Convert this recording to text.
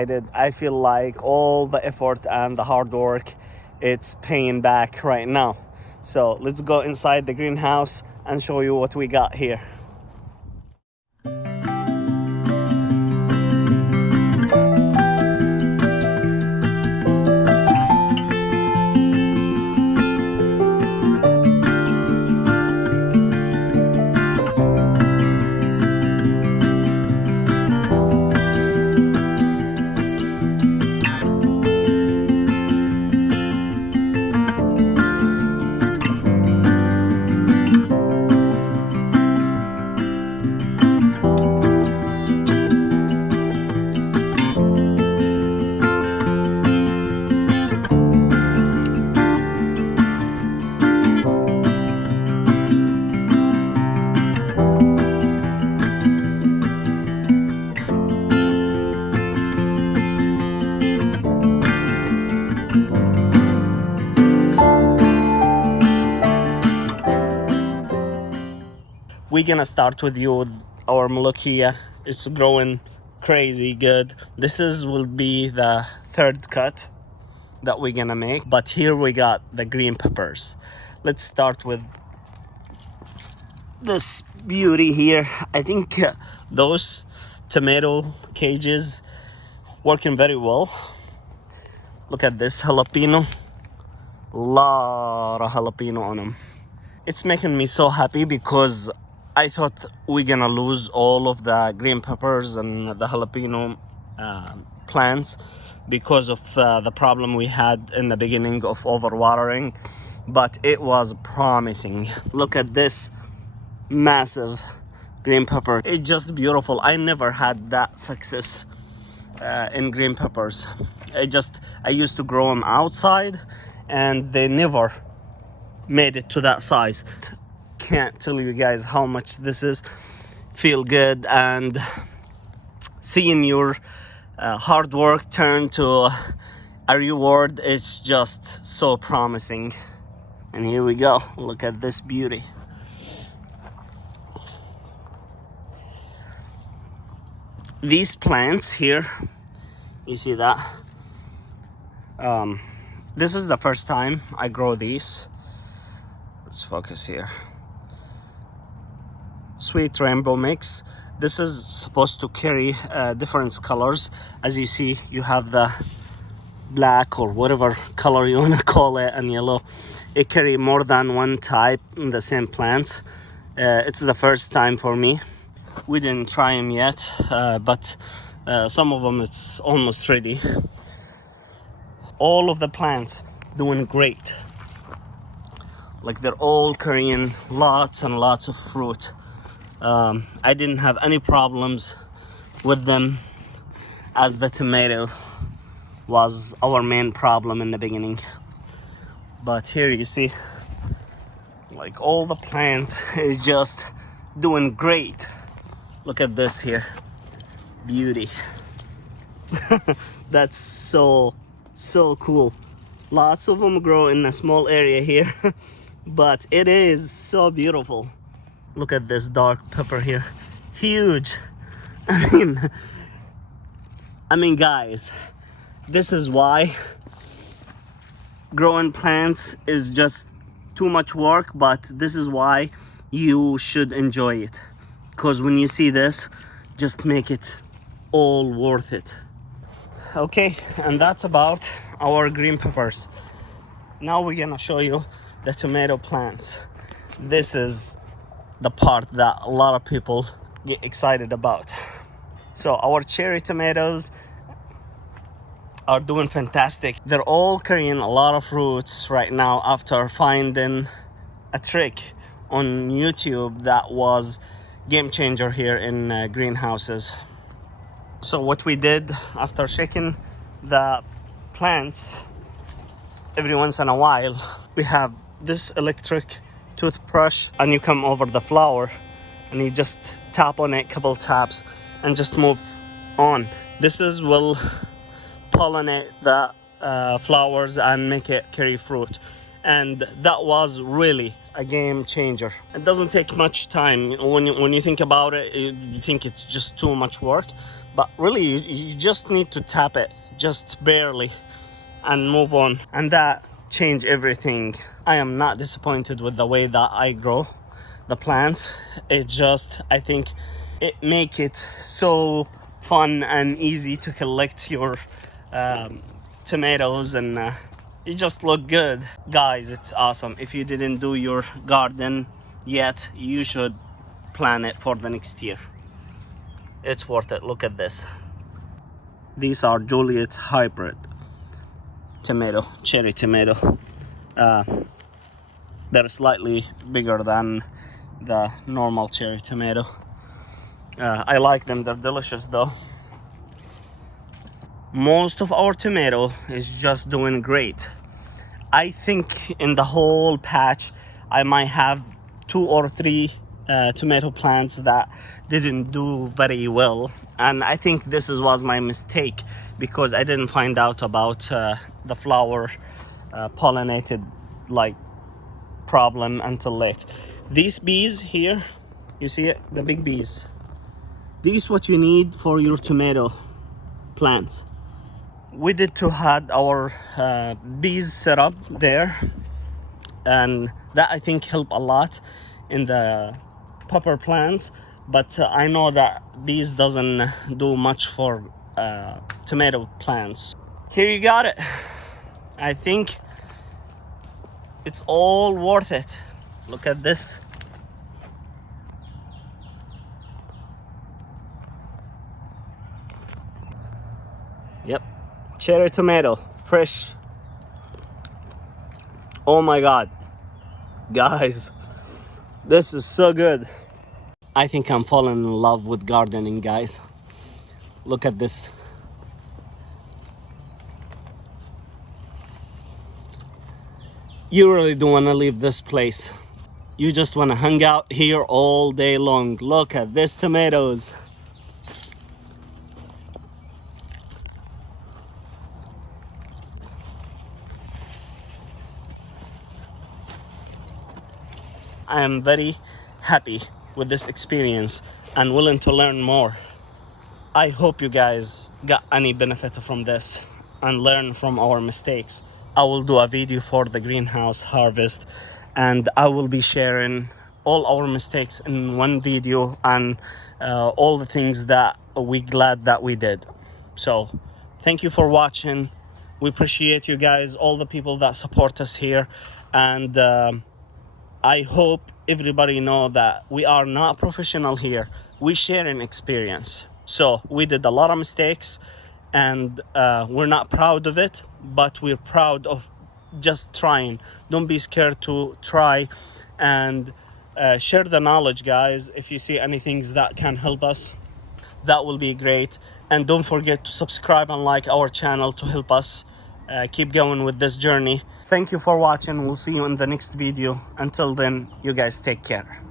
I feel like all the effort and the hard work, it's paying back right now. So let's go inside the greenhouse and show you what we got here. We're gonna start with our Molokhia. It's growing crazy good. Will be the third cut that we're gonna make, but here we got the green peppers. Let's start with this beauty here. I think those tomato cages working very well. Look at this jalapeno, lot of jalapeno on them. It's making me so happy because I thought we're gonna lose all of the green peppers and the jalapeno plants because of the problem we had in the beginning of overwatering, but it was promising. Look at this massive green pepper. It's just beautiful. I never had that success in green peppers. I used to grow them outside and they never made it to that size. Can't tell you guys how much this is feel good, and seeing your hard work turn to a reward is just so promising. And here we go. Look at this beauty. These plants here, you see that? This is the first time I grow these. Let's focus here. Sweet rainbow mix. This is supposed to carry different colors. As you see, you have the black or whatever color you want to call it, and yellow. It carry more than one type in the same plant. It's the first time for me. We didn't try them yet, but some of them it's almost ready. All of the plants doing great. Like they're all carrying lots and lots of fruit. I didn't have any problems with them, as the tomato was our main problem in the beginning. But here you see, like all the plants is just doing great. Look at this here, beauty. That's so cool. Lots of them grow in a small area here, but it is so beautiful. Look at this dark pepper here, huge. I mean guys, this is why growing plants is just too much work, but this is why you should enjoy it, because when you see this, just make it all worth it. Okay, and that's about our green peppers. Now we're gonna show you the tomato plants. This is the part that a lot of people get excited about. So our cherry tomatoes are doing fantastic. They're all carrying a lot of fruits right now after finding a trick on YouTube that was game changer here in greenhouses. So what we did, after shaking the plants every once in a while, we have this electric toothbrush, and you come over the flower and you just tap on it, couple taps, and just move on. Will pollinate the flowers and make it carry fruit, and that was really a game changer. It doesn't take much time. When you think about it, you think it's just too much work, but really you just need to tap it just barely and move on, and that changed everything. I am not disappointed with the way that I grow the plants. It just, I think it make it so fun and easy to collect your tomatoes, and it just look good. Guys, it's awesome. If you didn't do your garden yet, you should plan it for the next year. It's worth it. Look at this. These are Juliet hybrid tomato, cherry tomato. They're slightly bigger than the normal cherry tomato. I like them. They're delicious though. Most of our tomato is just doing great. I think in the whole patch I might have 2 or 3 tomato plants that didn't do very well, and I think this was my mistake because I didn't find out about the flower pollinated like problem until late. These bees here, you see it, the big bees, these what you need for your tomato plants. We did to had our bees set up there, and that I think helped a lot in the pepper plants, but I know that bees doesn't do much for tomato plants. Here you got it. I think it's all worth it. Look at this. Yep, cherry tomato, fresh. Oh my god, guys, this is so good. I think I'm falling in love with gardening, guys. Look at this. You really don't want to leave this place. You just want to hang out here all day long. Look at this tomatoes. I am very happy with this experience and willing to learn more. I hope you guys got any benefit from this and learn from our mistakes. I will do a video for the greenhouse harvest, and I will be sharing all our mistakes in one video and all the things that we glad that we did. So thank you for watching. We appreciate you guys, all the people that support us here, and I hope everybody know that we are not professional here. We share an experience. So we did a lot of mistakes, and we're not proud of it, but we're proud of just trying. Don't be scared to try, and share the knowledge, guys. If you see anything that can help us, that will be great. And don't forget to subscribe and like our channel to help us keep going with this journey. Thank you for watching. We'll see you in the next video. Until then, you guys take care.